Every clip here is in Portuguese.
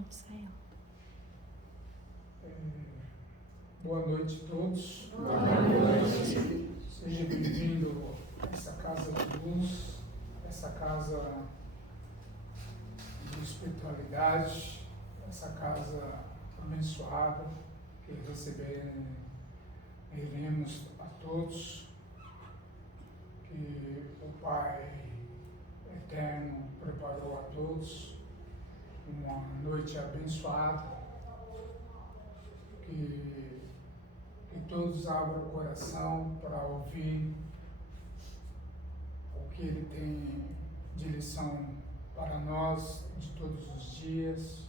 Pronto, saiu. Boa noite a todos. Boa noite. Seja bem-vindo a essa casa de luz, essa casa de espiritualidade, essa casa abençoada que receberemos a todos, que o Pai Eterno preparou a todos uma noite abençoada, que todos abram o coração para ouvir o que Ele tem de lição para nós de todos os dias,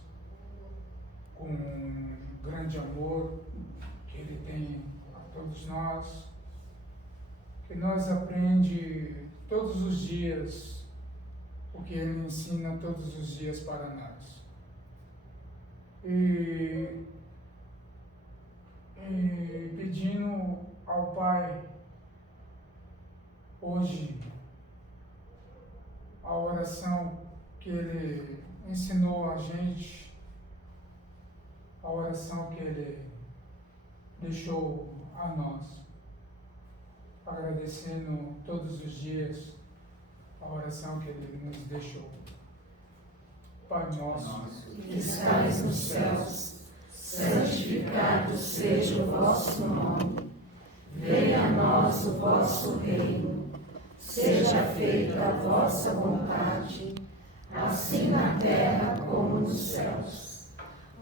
com um grande amor que Ele tem a todos nós, que nós aprendemos todos os dias o que Ele ensina todos os dias para nós. E pedindo ao Pai hoje a oração que Ele ensinou a gente, a oração que Ele deixou a nós, agradecendo todos os dias a oração que Ele nos deixou. Pai nosso, que estais nos céus, santificado seja o vosso nome. Venha a nós o vosso reino. Seja feita a vossa vontade, assim na terra como nos céus.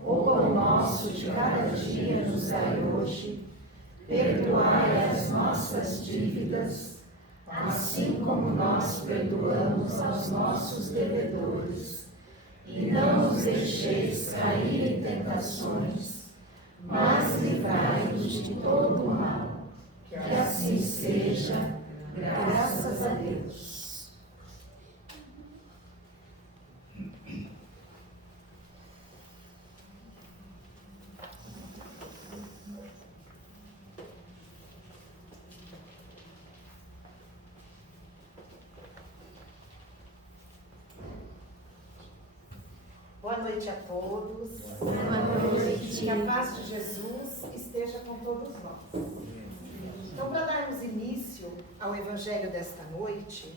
O pão nosso de cada dia nos dai hoje. Perdoai as nossas dívidas, assim como nós perdoamos aos nossos devedores. E não nos deixeis cair em tentações, mas livrai-nos de todo o mal. Que assim seja, graças a Deus. Boa noite a todos. Boa noite. Que a paz de Jesus esteja com todos nós. Então, para darmos início ao Evangelho desta noite,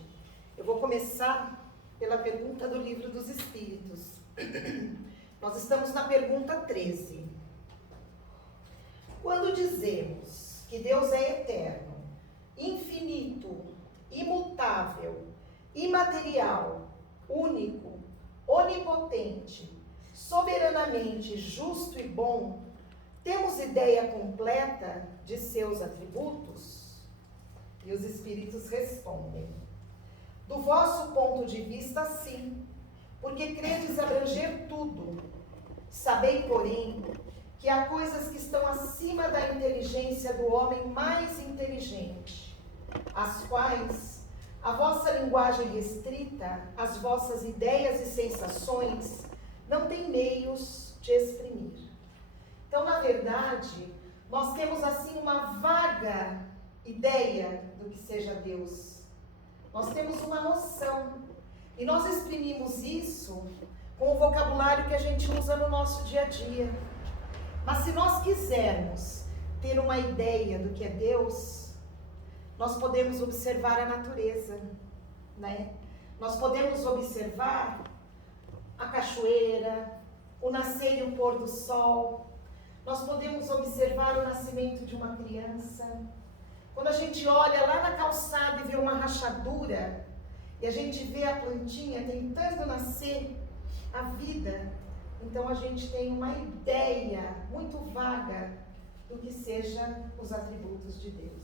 eu vou começar pela pergunta do Livro dos Espíritos. Nós estamos na pergunta 13. Quando dizemos que Deus é eterno, infinito, imutável, imaterial, único, onipotente, soberanamente justo e bom, temos ideia completa de seus atributos? E os Espíritos respondem: do vosso ponto de vista, sim, porque credes abranger tudo. Sabei, porém, que há coisas que estão acima da inteligência do homem mais inteligente, as quais a vossa linguagem restrita, as vossas ideias e sensações, não têm meios de exprimir. Então, na verdade, nós temos assim uma vaga ideia do que seja Deus. Nós temos uma noção. E nós exprimimos isso com o vocabulário que a gente usa no nosso dia a dia. Mas se nós quisermos ter uma ideia do que é Deus, nós podemos observar a natureza, né? Nós podemos observar a cachoeira, o nascer e o pôr do sol. Nós podemos observar o nascimento de uma criança. Quando a gente olha lá na calçada e vê uma rachadura, e a gente vê a plantinha tentando nascer, a vida, então a gente tem uma ideia muito vaga do que sejam os atributos de Deus.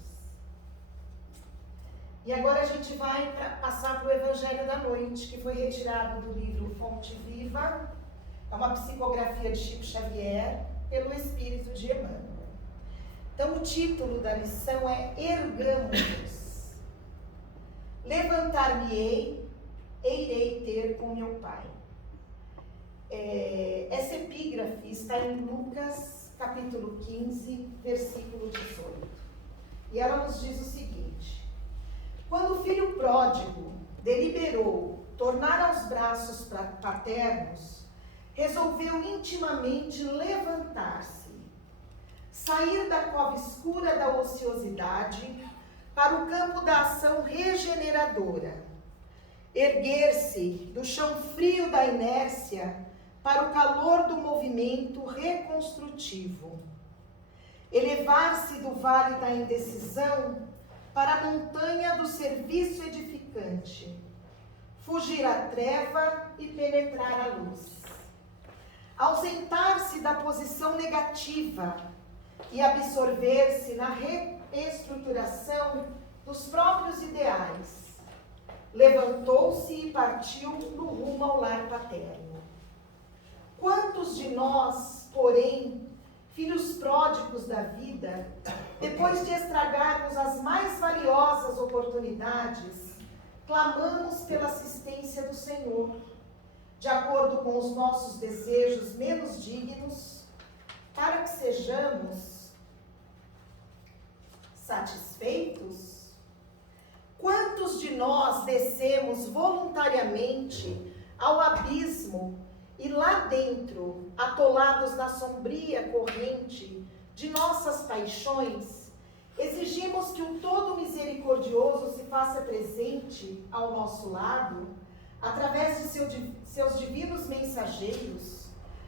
E agora a gente vai passar para o Evangelho da Noite, que foi retirado do livro Fonte Viva, é uma psicografia de Chico Xavier, pelo Espírito de Emmanuel. Então o título da lição é Ergamo-nos. Levantar-me-ei e irei ter com meu Pai. Essa epígrafe está em Lucas, capítulo 15, versículo 18. E ela nos diz o seguinte: quando o filho pródigo deliberou tornar aos braços paternos, resolveu intimamente levantar-se, sair da cova escura da ociosidade para o campo da ação regeneradora, erguer-se do chão frio da inércia para o calor do movimento reconstrutivo, elevar-se do vale da indecisão para a montanha do serviço edificante, fugir à treva e penetrar a luz, ausentar-se da posição negativa e absorver-se na reestruturação dos próprios ideais. Levantou-se e partiu no rumo ao lar paterno. Quantos de nós, porém, filhos pródigos da vida, depois de estragarmos as mais valiosas oportunidades, clamamos pela assistência do Senhor, de acordo com os nossos desejos menos dignos, para que sejamos satisfeitos? Quantos de nós descemos voluntariamente ao abismo e lá dentro, atolados na sombria corrente de nossas paixões, exigimos que o Todo Misericordioso se faça presente ao nosso lado, através de seus divinos mensageiros,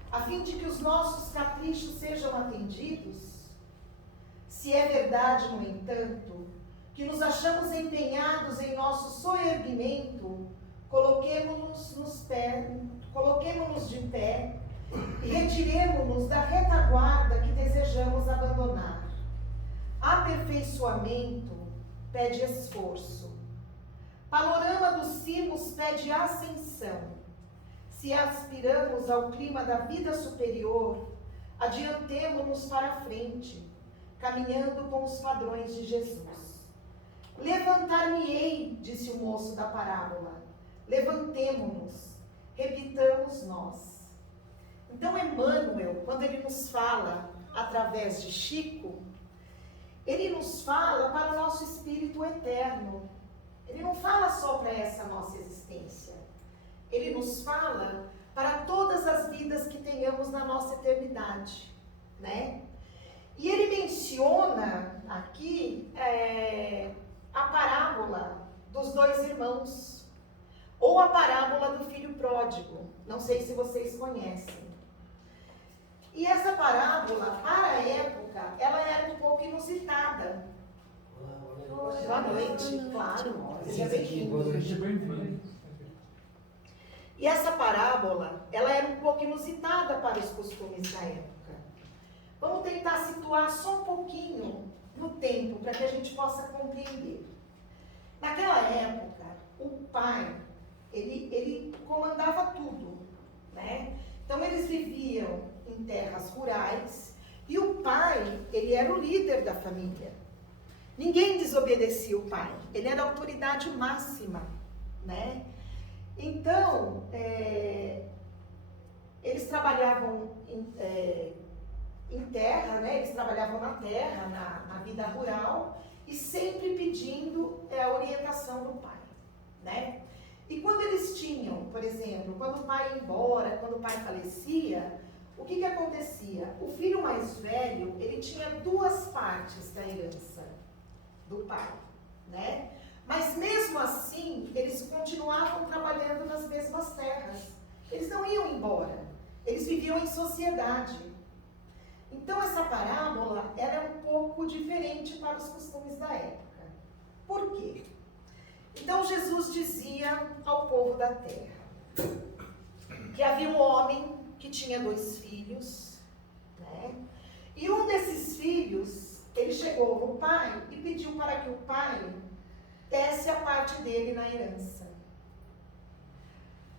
a fim de que os nossos caprichos sejam atendidos? Se é verdade, no entanto, que nos achamos empenhados em nosso soerguimento, coloquemo-nos de pé e retiremo-nos da retaguarda que desejamos abandonar. Aperfeiçoamento pede esforço. Panorama dos cimos pede ascensão. Se aspiramos ao clima da vida superior, adiantemo-nos para a frente, caminhando com os padrões de Jesus. Levantar-me-ei, disse o moço da parábola. Levantemo-nos, repitamos nós. Então Emmanuel, quando ele nos fala através de Chico, ele nos fala para o nosso espírito eterno. Ele não fala só para essa nossa existência. Ele nos fala para todas as vidas que tenhamos na nossa eternidade, né? E ele menciona aqui a parábola dos dois irmãos, ou a parábola do filho pródigo. Não sei se vocês conhecem. E essa parábola, para a época, ela era um pouco inusitada. Boa noite, claro. Seja bem-vindo. E essa parábola, ela era um pouco inusitada para os costumes da época. Vamos tentar situar só um pouquinho no tempo, para que a gente possa compreender. Naquela época, o pai, ele comandava tudo, né? Então, eles viviam em terras rurais, e o pai, ele era o líder da família. Ninguém desobedecia o pai, ele era a autoridade máxima, né? Então, eles trabalhavam em terra, né? Eles trabalhavam na terra, na vida rural, e sempre pedindo a orientação do pai, né? E quando eles tinham, por exemplo, quando o pai ia embora, quando o pai falecia, o que acontecia? O filho mais velho, ele tinha 2 partes da herança do pai, né? Mas mesmo assim, eles continuavam trabalhando nas mesmas terras. Eles não iam embora, eles viviam em sociedade. Então essa parábola era um pouco diferente para os costumes da época. Por quê? Então Jesus dizia ao povo da terra que havia um homem que tinha 2 filhos, né? E um desses filhos, ele chegou no pai e pediu para que o pai desse a parte dele na herança.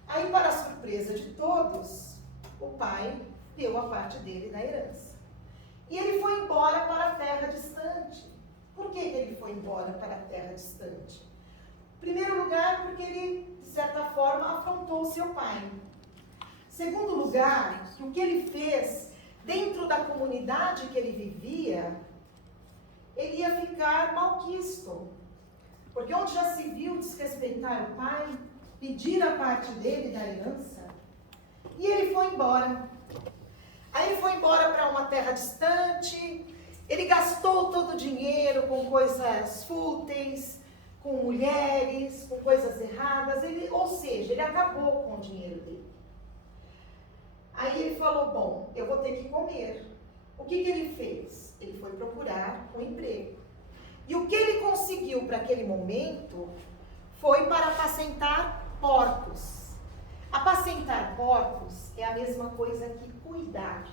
Aí, para a surpresa de todos, o pai deu a parte dele na herança. E ele foi embora para a terra distante. Por que ele foi embora para a terra distante? Em primeiro lugar, porque ele, de certa forma, afrontou o seu pai. Segundo lugar, que o que ele fez dentro da comunidade que ele vivia, ele ia ficar malquisto. Porque onde já se viu desrespeitar o pai, pedir a parte dele da herança, E ele foi embora. Aí ele foi embora para uma terra distante, ele gastou todo o dinheiro com coisas fúteis, com mulheres, com coisas erradas, ou seja, ele acabou com o dinheiro dele. Aí ele falou, bom, eu vou ter que comer. O que ele fez? Ele foi procurar um emprego. E o que ele conseguiu para aquele momento foi para apacentar porcos. Apacentar porcos é a mesma coisa que cuidar.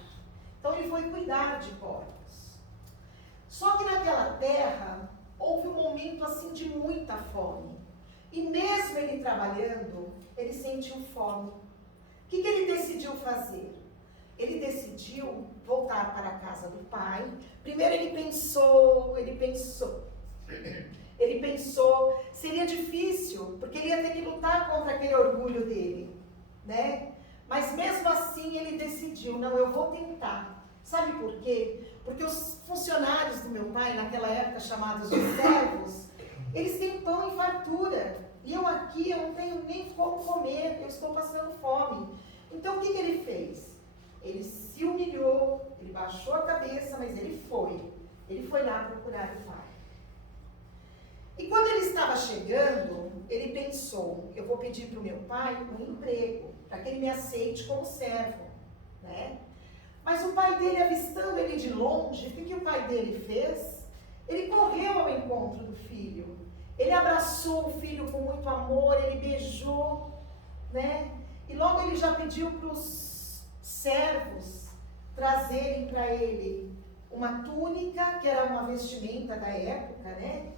Então ele foi cuidar de porcos. Só que naquela terra houve um momento assim de muita fome. E mesmo ele trabalhando, ele sentiu fome. O que ele decidiu fazer? Ele decidiu voltar para a casa do pai. Primeiro ele pensou, seria difícil, porque ele ia ter que lutar contra aquele orgulho dele, né? Mas mesmo assim ele decidiu, não, eu vou tentar. Sabe por quê? Porque os funcionários do meu pai, naquela época chamados de servos, eles têm pão em fartura. E eu aqui, eu não tenho nem como comer, eu estou passando fome. Então o que ele fez? Ele se humilhou, ele baixou a cabeça, mas ele foi lá procurar o pai. E quando ele estava chegando, ele pensou, eu vou pedir para o meu pai um emprego, para que ele me aceite como servo, né? Mas o pai dele, avistando ele de longe, o que o pai dele fez? Ele correu ao encontro do filho, ele abraçou o filho com muito amor, ele beijou, né? E logo ele já pediu para os servos trazerem para ele uma túnica, que era uma vestimenta da época, né?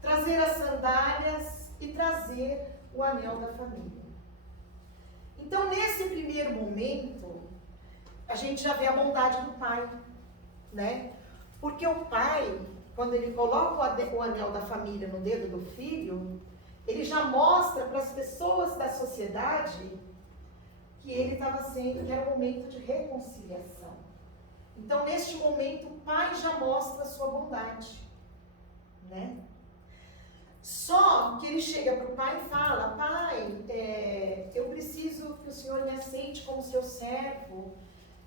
Trazer as sandálias e trazer o anel da família. Então, nesse primeiro momento, a gente já vê a bondade do pai, né? Porque o pai, quando ele coloca o anel da família no dedo do filho, ele já mostra para as pessoas da sociedade que ele estava sendo, que era um momento de reconciliação. Então, neste momento, o pai já mostra a sua bondade, né? Só que ele chega para o pai e fala, pai, eu preciso que o senhor me aceite como seu servo,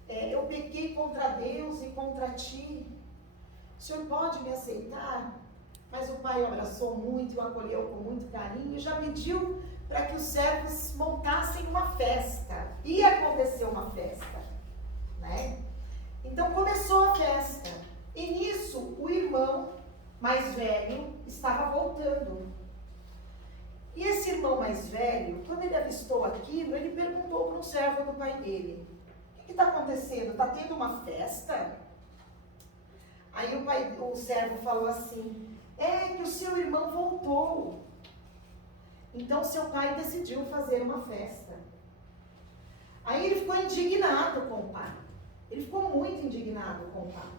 eu pequei contra Deus e contra ti, o senhor pode me aceitar? Mas o pai o abraçou muito, o acolheu com muito carinho e já pediu para que os servos montassem uma festa. Ia acontecer uma festa, né? Então começou a festa. E nisso o irmão mais velho estava voltando. E esse irmão mais velho, quando ele avistou aquilo, ele perguntou para um servo do pai dele, o que está acontecendo? Está tendo uma festa? Aí o servo falou assim, é que o seu irmão voltou. Então seu pai decidiu fazer uma festa. Aí ele ficou indignado com o pai. Ele ficou muito indignado com o pai.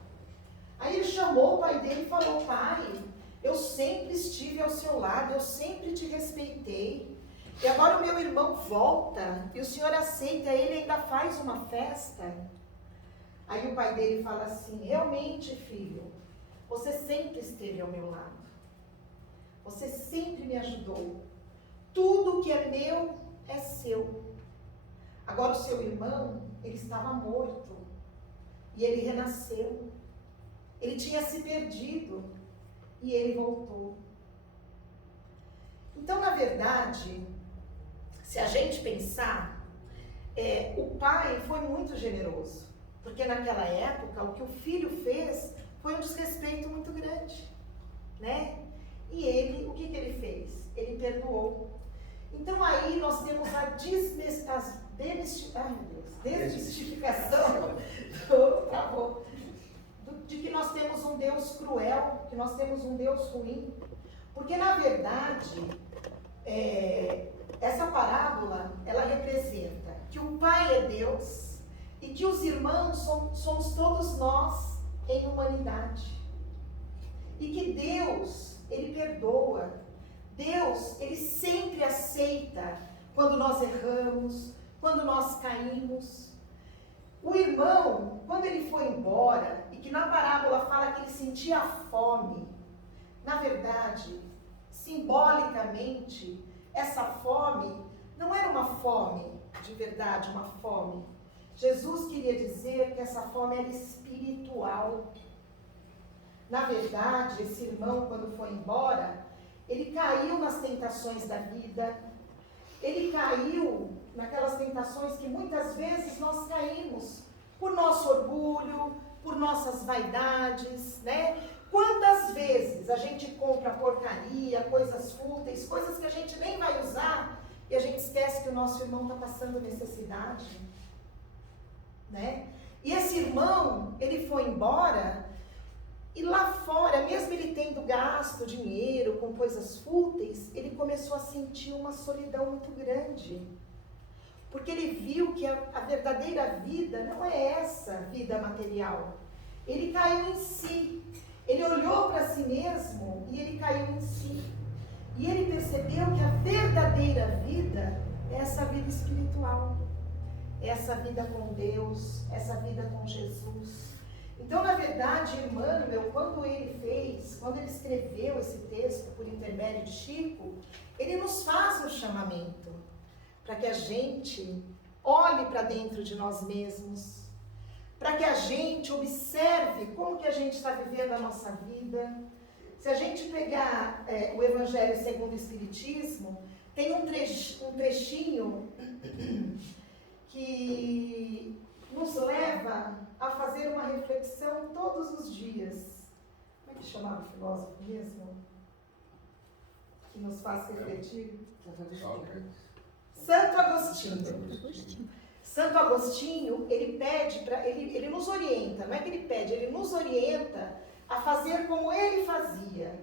Aí ele chamou o pai dele e falou, pai, eu sempre estive ao seu lado, eu sempre te respeitei. E agora o meu irmão volta e o senhor aceita ele e ainda faz uma festa? Aí o pai dele fala assim, realmente, filho, você sempre esteve ao meu lado. Você sempre me ajudou. Tudo que é meu é seu. Agora o seu irmão, ele estava morto e ele renasceu. Ele tinha se perdido e ele voltou. Então, na verdade, se a gente pensar, o pai foi muito generoso. Porque naquela época, o que o filho fez foi um desrespeito muito grande, né? E ele, o que ele fez? Ele perdoou. Então aí nós temos a desmistificação de que nós temos um Deus cruel, que nós temos um Deus ruim. Porque na verdade, essa parábola, ela representa que o Pai é Deus e que os irmãos somos todos nós em humanidade. E que Deus, Ele perdoa. Deus, Ele sempre aceita quando nós erramos, quando nós caímos. O irmão, quando ele foi embora, e que na parábola fala que ele sentia fome, na verdade, simbolicamente, essa fome não era uma fome de verdade uma fome. Jesus queria dizer que essa fome era espiritual. Na verdade, esse irmão, quando foi embora, ele caiu nas tentações da vida. Ele caiu naquelas tentações que muitas vezes nós caímos por nosso orgulho, por nossas vaidades, né? Quantas vezes a gente compra porcaria, coisas fúteis, coisas que a gente nem vai usar e a gente esquece que o nosso irmão está passando necessidade, né? E esse irmão, ele foi embora e lá fora, mesmo ele tendo gasto dinheiro com coisas fúteis, ele começou a sentir uma solidão muito grande. Porque ele viu que a verdadeira vida não é essa vida material. Ele caiu em si. Ele olhou para si mesmo e ele caiu em si. E ele percebeu que a verdadeira vida é essa vida espiritual. Essa vida com Deus, essa vida com Jesus. Então, na verdade, Emmanuel, quando ele escreveu esse texto por intermédio de Chico, ele nos faz um chamamento para que a gente olhe para dentro de nós mesmos, para que a gente observe como que a gente está vivendo a nossa vida. Se a gente pegar o Evangelho segundo o Espiritismo, tem um trechinho que nos leva a fazer uma reflexão todos os dias. Como é que chamava o filósofo mesmo? Que nos faz refletir? Santo Agostinho. Santo Agostinho, ele pede ele nos orienta, não é que ele pede, ele nos orienta a fazer como ele fazia.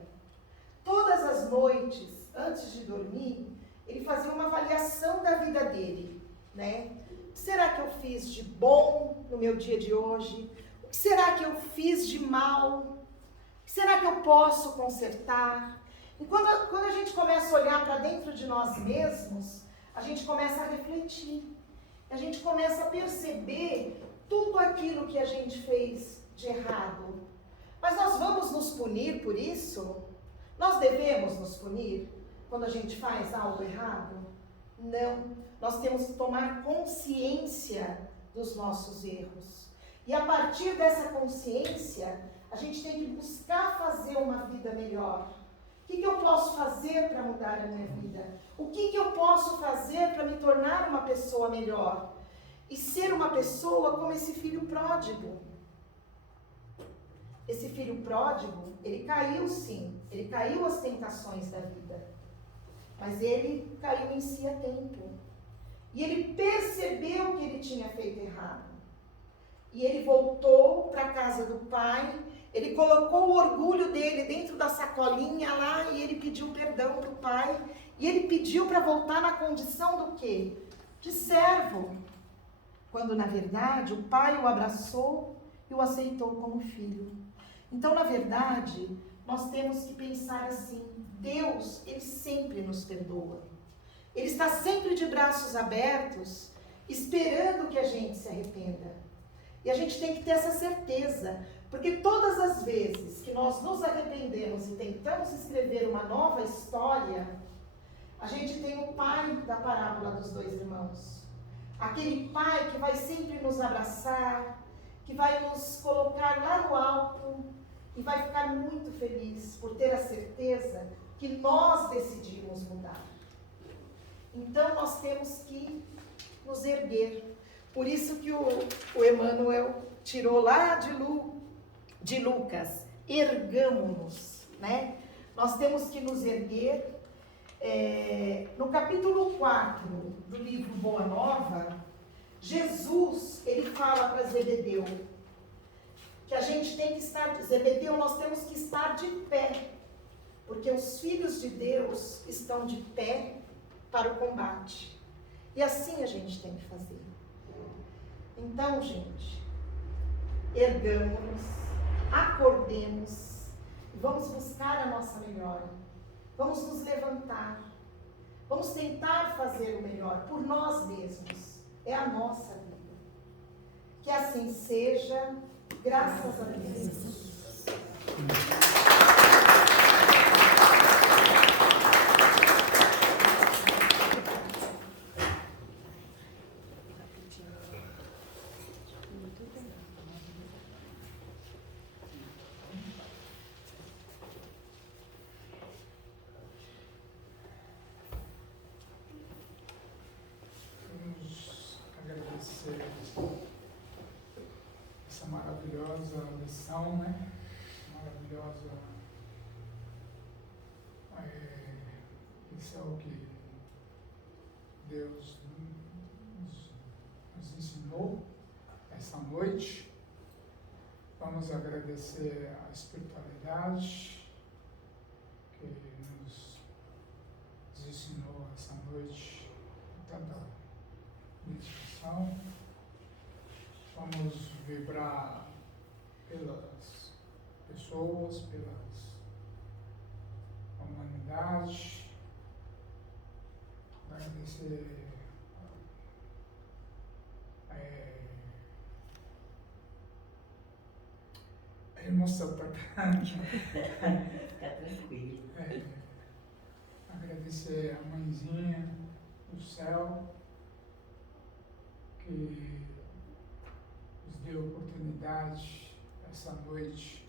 Todas as noites, antes de dormir, ele fazia uma avaliação da vida dele, né? O que será que eu fiz de bom no meu dia de hoje? O que será que eu fiz de mal? O que será que eu posso consertar? E quando a gente começa a olhar para dentro de nós mesmos, a gente começa a refletir. A gente começa a perceber tudo aquilo que a gente fez de errado. Mas nós vamos nos punir por isso? Nós devemos nos punir quando a gente faz algo errado? Não. Nós temos que tomar consciência dos nossos erros. E a partir dessa consciência, a gente tem que buscar fazer uma vida melhor. O que eu posso fazer para mudar a minha vida? O que eu posso fazer para me tornar uma pessoa melhor? E ser uma pessoa como esse filho pródigo. Esse filho pródigo, ele caiu sim, ele caiu às tentações da vida. Mas ele caiu em si a tempo. E ele percebeu que ele tinha feito errado. E ele voltou para a casa do pai, ele colocou o orgulho dele dentro da sacolinha lá e ele pediu perdão para o pai. E ele pediu para voltar na condição do quê? De servo. Quando, na verdade, o pai o abraçou e o aceitou como filho. Então, na verdade, nós temos que pensar assim, Deus, Ele sempre nos perdoa. Ele está sempre de braços abertos, esperando que a gente se arrependa. E a gente tem que ter essa certeza, porque todas as vezes que nós nos arrependemos e tentamos escrever uma nova história, a gente tem o pai da parábola dos dois irmãos. Aquele pai que vai sempre nos abraçar, que vai nos colocar lá no alto e vai ficar muito feliz por ter a certeza que nós decidimos mudar. Então nós temos que nos erguer. Por isso que o Emmanuel tirou lá de Lucas, ergamo-nos, né? Nós temos que nos erguer. No capítulo 4 do livro Boa Nova, Jesus, ele fala para Zebedeu, que a gente tem que estar, Zebedeu, nós temos que estar de pé, porque os filhos de Deus estão de pé para o combate. E assim a gente tem que fazer. Então, gente, ergamo-nos, acordemos, vamos buscar a nossa melhora. Vamos nos levantar, vamos tentar fazer o melhor por nós mesmos, é a nossa vida. Que assim seja, graças a Deus. maravilhosa lição, né? Maravilhosa lição que Deus nos ensinou essa noite. Vamos agradecer a espiritualidade que nos ensinou essa noite tanta meditação. Vamos vibrar pelas pessoas, pelas humanidade, agradecer a emoção está grande. Fica tranquilo. Agradecer a mãezinha do céu que nos deu a oportunidade essa noite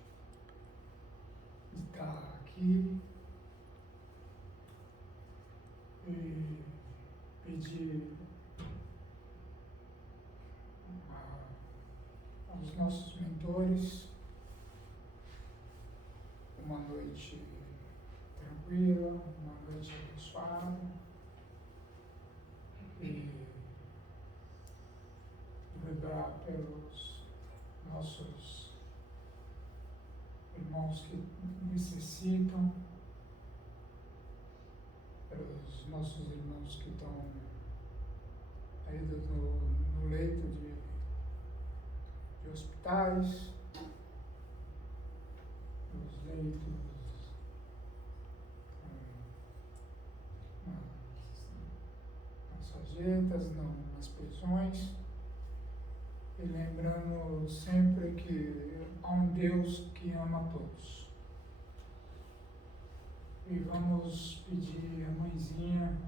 de estar aqui e pedir aos nossos mentores uma noite tranquila, uma noite abençoada e vibrar pelos nossos irmãos que necessitam, pelos nossos irmãos que estão aí no leito de hospitais, nos leitos nas sarjetas, nas prisões, e lembrando sempre que há um Deus que ama todos. E vamos pedir a mãezinha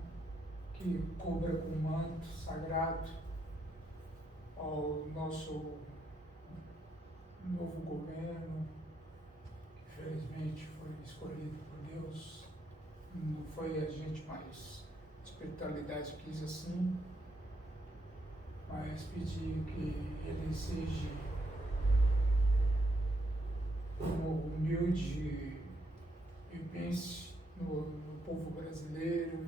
que cubra com o manto sagrado ao nosso novo governo, que felizmente foi escolhido por Deus. Não foi a gente, mas a espiritualidade quis assim. Mas pedir que ele seja humilde e pense no povo brasileiro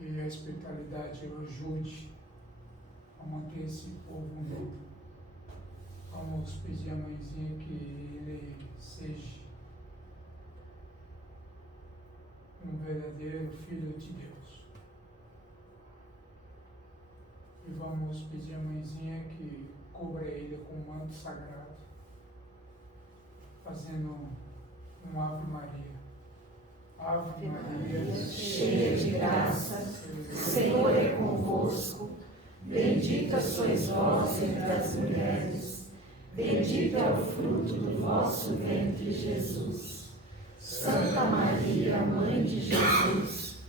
e a espiritualidade o ajude a manter esse povo unido. Vamos pedir a mãezinha que ele seja um verdadeiro filho de Deus. E vamos pedir a mãezinha que cubra ele com o manto sagrado, fazendo um Ave Maria. Ave Maria, cheia de graça, o Senhor é convosco. Bendita sois vós entre as mulheres, bendito é o fruto do vosso ventre, Jesus. Santa Maria, Mãe de Jesus,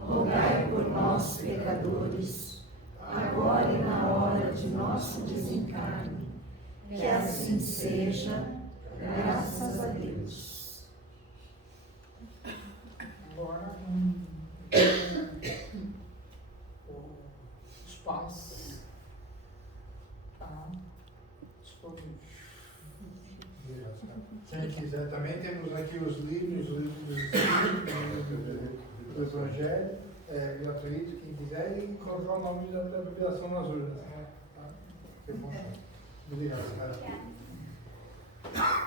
rogai por nós, pecadores, agora e na hora de nosso desencarne. Que assim seja, graças a Deus. agora os pais tá disponível. Quem quiser também, temos aqui os livros do Evangelho, gratuito, quem quiser, e colocar o nome da bibliação nas urnas. Tá? Fique à vontade. Obrigado, cara.